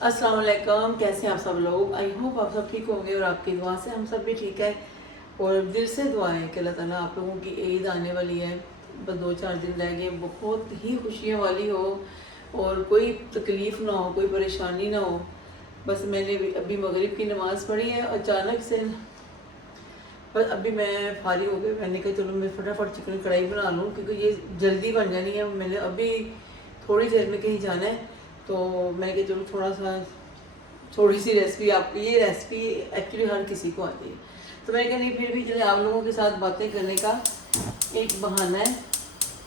अस्सलाम वालेकुम। कैसे हैं आप सब लोग? आई होप आप सब ठीक होंगे और आपकी दुआ से हम सब भी ठीक है। और दिल से दुआ है कि अल्लाह ताला आप लोगों की ईद आने वाली है, बस 2-4 दिन रह गए, बहुत ही खुशियों वाली हो और कोई तकलीफ़ ना हो, कोई परेशानी ना हो। बस मैंने अभी मगरिब की नमाज़ पढ़ी है अचानक से, पर अभी मैं फारिग हो गई। मैंने कहा चलो मैं फटाफट चिकन कढ़ाई बना लूँ क्योंकि ये जल्दी बन जानी है। मैंने अभी थोड़ी देर में कहीं जाना है, तो मैं कहा चलो थोड़ी सी रेसिपी, आपकी ये रेसिपी एक्चुअली हर किसी को आती है, तो मैंने कहा नहीं फिर भी चले आप लोगों के साथ बातें करने का एक बहाना है।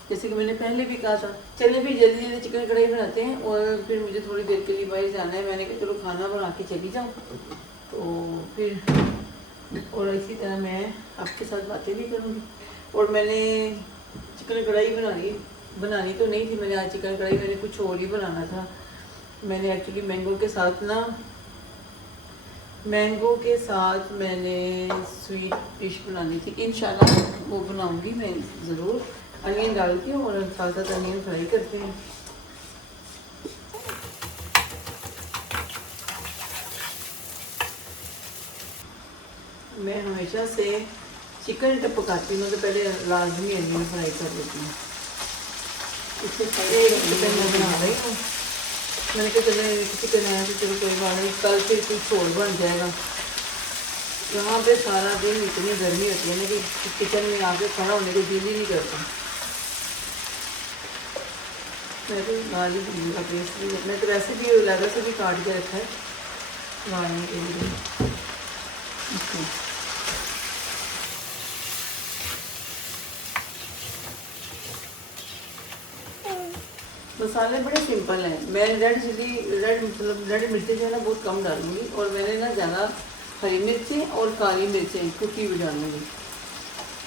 जैसे कि मैंने पहले भी कहा था, चले भी जल्दी जल्दी चिकन कढ़ाई बनाते हैं और फिर मुझे थोड़ी देर के लिए बाहर जाना है। मैंने कहा चलो खाना बना के चली जाऊँ, तो फिर और इसी तरह मैं आपके साथ बातें भी करूँगी। और मैंने चिकन कढ़ाई बनानी तो नहीं थी मैंने आज चिकन कढ़ाई, मैंने कुछ और ही बनाना था। मैंने एक्चुअली मैंगो के साथ मैंने स्वीट डिश बनानी थी। इंशाल्लाह वो बनाऊंगी मैं ज़रूर, अनियन डालती हूँ और साथ साथ अनियन फ्राई करते हैं। मैं हमेशा से चिकन जब पकाती हूँ तो पहले लाजमी अनियन फ्राई कर लेती हूँ। इससे पहले चिकन मैं बना रही हूँ, मैंने कहा चलो चिकन आया तो चलो कोई बात नहीं, कल फिर कुछ और बन जाएगा। यहाँ पे सारा दिन इतनी गर्मी होती है ना कि किचन में आके खड़ा होने को दिल ही नहीं करता। मैं तो गाली का पेस्ट भी, मैं तो वैसे भी लेदर से भी काट के रखा है गाड़ने के लिए। मसाले बड़े सिंपल हैं। मैं रेड मिर्ची जो है ना बहुत कम डालूंगी, और मैंने ना ज़्यादा हरी मिर्चें और काली मिर्चें कुटी हुई डालूंगी,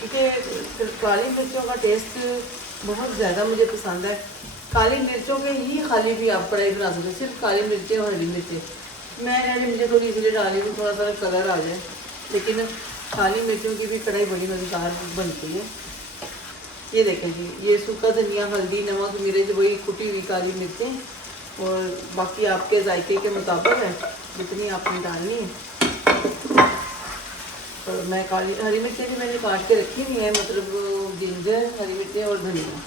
क्योंकि काली मिर्चों का टेस्ट बहुत ज़्यादा मुझे पसंद है। काली मिर्चों के ही खाली भी आप कढ़ाई बना सकते हैं, सिर्फ काली मिर्चें और हरी मिर्चें। मैं रेड मिर्चें थोड़ी इसलिए डाली हूँ थोड़ा सा कलर आ जाए, लेकिन काली मिर्चों की भी कढ़ाई बड़ी मज़ेदार बनती है। ये देखें जी, ये सूखा धनिया, हल्दी, नमक, मिर्च, वही कुटी हुई काली मिर्चें, और बाकी आपके जायके के मुताबिक है जितनी आपने डालनी है। और मैं हरी मिर्चें भी मैंने काट के रखी हुई है, मतलब जिंजर, हरी मिर्चें और धनिया।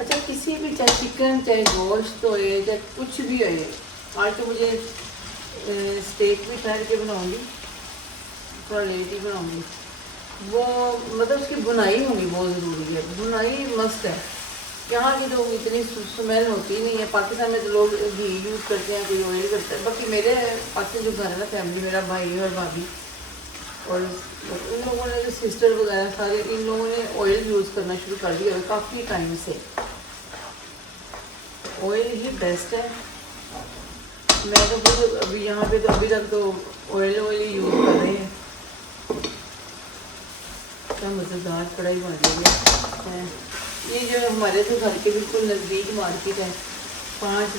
अच्छा, किसी भी चाहे चिकन चाहे गोश्त हो चाहे कुछ भी हो, आज तो मुझे स्टेक भी ठहर के बनाऊँगी, थोड़ा लेट ही बनाऊँगी। वो मतलब उसकी बुनाई होनी बहुत ज़रूरी है, बुनाई मस्त है। यहाँ की तो इतनी स्मेल होती ही नहीं है। पाकिस्तान में तो लोग घी यूज़ करते हैं, कोई ऑयल करता है। बाकी मेरे पास जो घर है ना, फैमिली, मेरा भाई और भाभी और इन लोगों ने, जो सिस्टर वगैरह सारे, इन लोगों ने ऑयल यूज़ करना शुरू कर दिया है काफ़ी टाइम से। ऑयल ही बेस्ट है। मैं तो खुद अभी यहाँ पे तो अभी तक तो ऑयल ही यूज़ कर रहे हैं। क्या मज़ेदार कढ़ाई बन रही है। ये जो हमारे तो घर के बिल्कुल नज़दीक मार्केट है, 5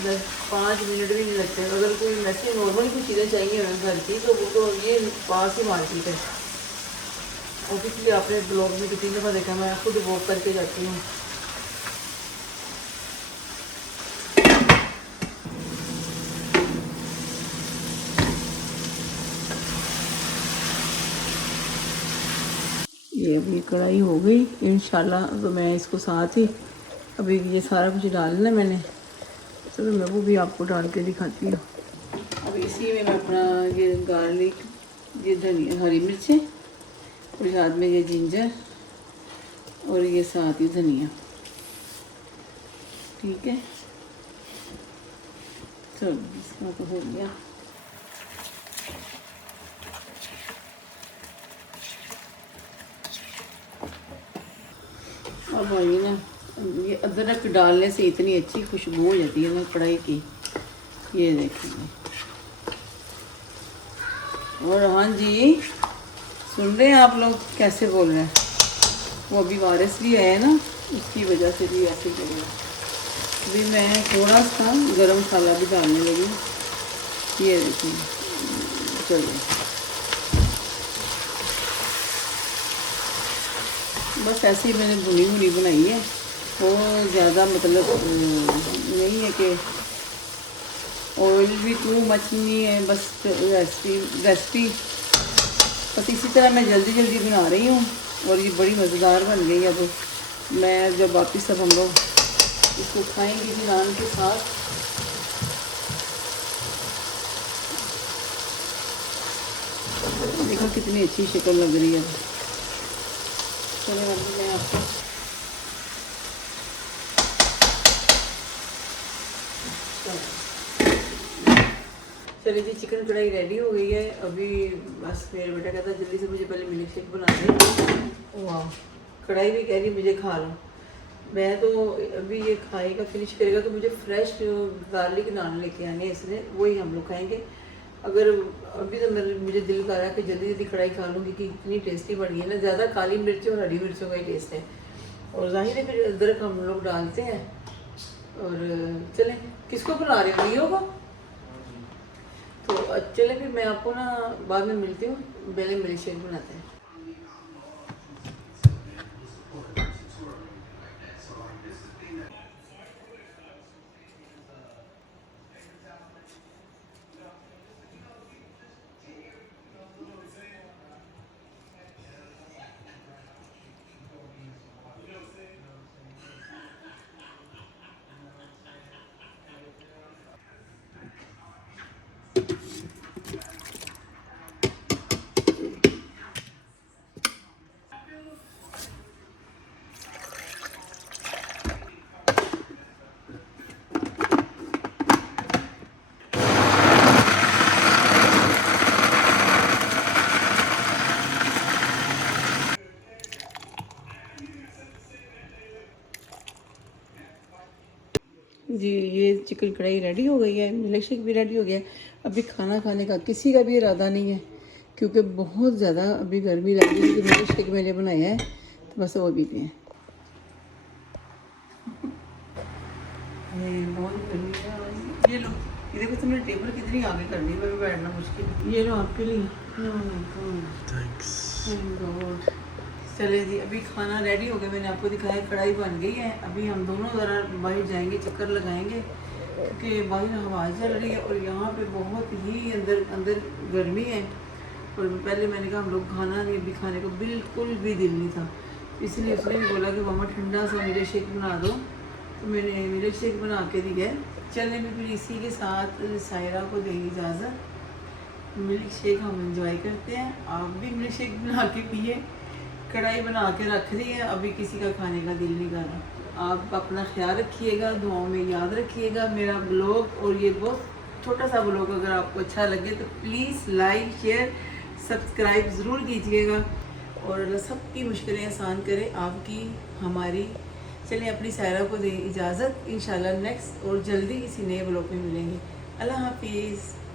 मिनट भी नहीं लगते। अगर कोई वैसे नॉर्मल कुछ चीज़ें चाहिए हमें घर की, तो वो तो ये पास ही मार्केट है। ऑब्वियसली आपने ब्लॉग में कितनी दफ़ा देखा, मैं खुद वॉक करके जाती हूँ। ये अभी कढ़ाई हो गई इंशाल्लाह, तो मैं इसको साथ ही अभी ये सारा कुछ डालना है मैंने, चलो मैं वो भी आपको डाल के दिखाती हूँ। अब इसी में मैं अपना ये गार्लिक, ये धनिया, हरी मिर्चें, और साथ में ये जिंजर, और ये साथ ही धनिया, ठीक है। चलो इसका तो हो गया। अब आइए ना, ये अदरक डालने से इतनी अच्छी खुशबू हो जाती है ना कढ़ाई की, ये देखिए। और हाँ जी, सुन रहे हैं आप लोग कैसे बोल रहे हैं? वो अभी वायरस भी है ना, उसकी वजह से भी ऐसे कर रहे हैं। अभी मैं थोड़ा सा गरम मसाला भी डालने लगी, ये देखिए। चलिए बस ऐसे ही मैंने भुनी बनाई है, और ज़्यादा मतलब नहीं है कि ऑयल भी टू मच नहीं है, बस रेसिपी बस इसी तरह मैं जल्दी जल्दी बना रही हूँ और ये बड़ी मज़ेदार बन गई है। तो मैं जब वापस सब हम लोग इसको खाएंगे भी नान के साथ। देखो कितनी अच्छी शक्ल लग रही है। चलिए मैं आपको चलिए जी, चिकन कढ़ाई रेडी हो गई है। अभी बस मेरे बेटा कहता है जल्दी से मुझे पहले मिल्क शेक बना दे। वाह, कढ़ाई भी कह रही मुझे खा लो। मैं तो अभी ये खाएगा फिनिश करेगा तो मुझे फ्रेश गार्लिक नान लेके आने, इसलिए वही हम लोग खाएंगे। अगर अभी तो मुझे दिल कर रहा है कि जल्दी जल्दी कढ़ाई खा लूँगी कि इतनी टेस्टी बनी है ना। ज़्यादा काली मिर्च और हरी मिर्चों का ही टेस्ट है, और जाहिर है फिर अदरक हम लोग डालते हैं। और चलें, किसको बुला रहे हो, लियो को? तो चले फिर मैं आपको ना बाद में मिलती हूँ, पहले मिल्क शेक बनाते हैं। जी, ये चिकन कढ़ाई रेडी हो गई है, मिल्क शेक भी रेडी हो गया है। अभी खाना खाने का किसी का भी इरादा नहीं है, क्योंकि बहुत ज़्यादा अभी गर्मी लग रही है। तो मिल्क शेक मैंने बनाया है, तो बस वो भी पिए। बहुत गर्मी है। ये लो, ये देखो तुमने टेबल कितनी आगे कर दी, मैं बैठना मुश्किल। ये लो आपके लिए। थैंक्स। चले जी, अभी खाना रेडी हो गया। मैंने आपको दिखाया कढ़ाई बन गई है। अभी हम दोनों ज़रा बाहर जाएंगे, चक्कर लगाएंगे, क्योंकि बाहर हवा चल रही है और यहाँ पे बहुत ही अंदर अंदर गर्मी है। और पहले मैंने कहा हम लोग खाना नहीं, अभी खाने को बिल्कुल भी दिल नहीं था, इसलिए उसने भी बोला कि मामा ठंडा सा मिल्क शेक बना दो, तो मैंने मिल्क शेक बना के दिया है। चलने में फिर इसी के साथ सायरा को देंगे इजाज़त। मिल्क शेक हम इंजॉय करते हैं, आप भी मिल्क शेक बना के पिए। कढ़ाई बना के रख दी है, अभी किसी का खाने का दिल नहीं कर रहा। आप अपना ख्याल रखिएगा, दुआओं में याद रखिएगा मेरा ब्लॉग। और ये बहुत छोटा सा ब्लॉग अगर आपको अच्छा लगे तो प्लीज़ लाइक शेयर सब्सक्राइब ज़रूर कीजिएगा, और सबकी मुश्किलें आसान करें, आपकी हमारी। चलिए अपनी सायरा को दें इजाज़त, इंशाल्लाह नेक्स्ट और जल्दी किसी नए ब्लॉग में मिलेंगे। अल्लाह हाफिज़।